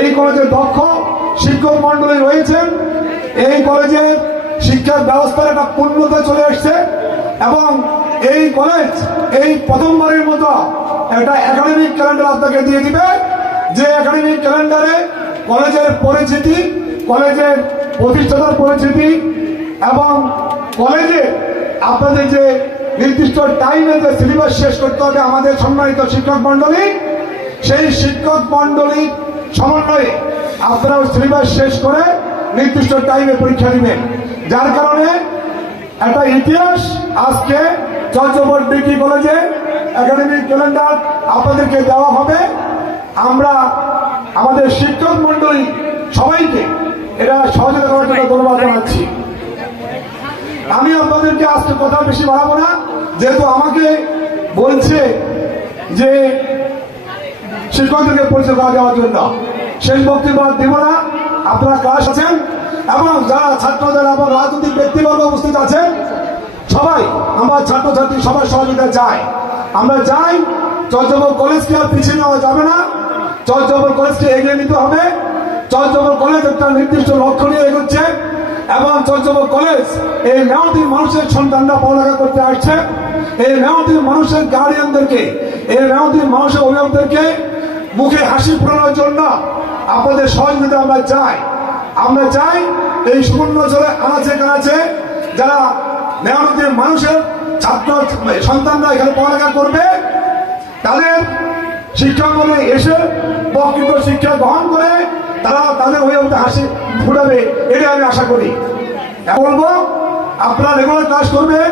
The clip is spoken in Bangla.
এই কলেজে দক্ষ শিক্ষক মন্ডলী রয়েছেন। এই কলেজের শিক্ষা ব্যবস্থার একটা পূর্ণতা চলে আসছে এবং এই কলেজ এই প্রথমবারের মতো একটা একাডেমিক ক্যালেন্ডার আপনাকে দিয়ে দিবে, যে একাডেমিক ক্যালেন্ডারে কলেজের পরিচিতি, কলেজের প্রতিষ্ঠাতার পরিচিতি এবং কলেজে আপনাদের যে নির্দিষ্ট টাইমে যে সিলেবাস শেষ করতে হবে আমাদের সম্মানিত শিক্ষক মন্ডলী, সেই শিক্ষক মন্ডলী সমন্বয়ে আপনারা সিলেবাস শেষ করে নির্দিষ্ট টাইমে পরীক্ষা দিবেন। যার কারণে একটা ইতিহাস আজকে চর্যাপদ ডিগ্রি কলেজে একাডেমিক ক্যালেন্ডার আপনাদেরকে দেওয়া হবে। আমরা আমাদের শিক্ষক মন্ডলী সবাইকে এটা সহযোগিতা করার জন্য ধন্যবাদ জানাচ্ছি। আমি আপনাদেরকে আজকে কথা বেশি বাড়াবো না, যেহেতু আমাকে বলছে যে শিক্ষকদেরকে পরিচয় করা দেওয়ার জন্য, শেষ বক্তব্য দেব না। আপনারা ক্লাস আছেন এবং যারা ছাত্রদের এবং রাজনৈতিক ব্যক্তিবর্গ উপস্থিত আছেন সবাই, আমার ছাত্রছাত্রী সবার সহযোগিতা চাই। আমরা চাই চর্যাপদ কলেজকে আর পিছিয়ে নেওয়া যাবে না, চর্যাপদ কলেজকে এগিয়ে নিতে হবে। চর্যাপদ কলেজ একটা নির্দিষ্ট লক্ষ্য নিয়ে এগোচ্ছে এবং চর্যাপদ কলেজ এই মেহনতি মানুষের সন্তানরা পড়ালেখা করতে আসছে। এই মেহনতি মানুষের গার্ডিয়ানদেরকে, এই মেহনতি মানুষের অভিভাবকদেরকে মুখে হাসি ফোটানোর জন্য আপনাদের সহযোগিতা আমরা চাই। আমরা চাই এই সুবর্ণচরে আনাচে কানাচে যারা মেহনতি মানুষের ছাত্র সন্তানরা এখানে পড়ালেখা করবে, তাদের শিক্ষাঙ্গনে এসে প্রকৃত শিক্ষা গ্রহণ করে তারা তাদের অভিভাবকদের হাসি ফুটাবে, এটা আমি আশা করি। বলবো আপনারা রেগুলার ক্লাস করবেন।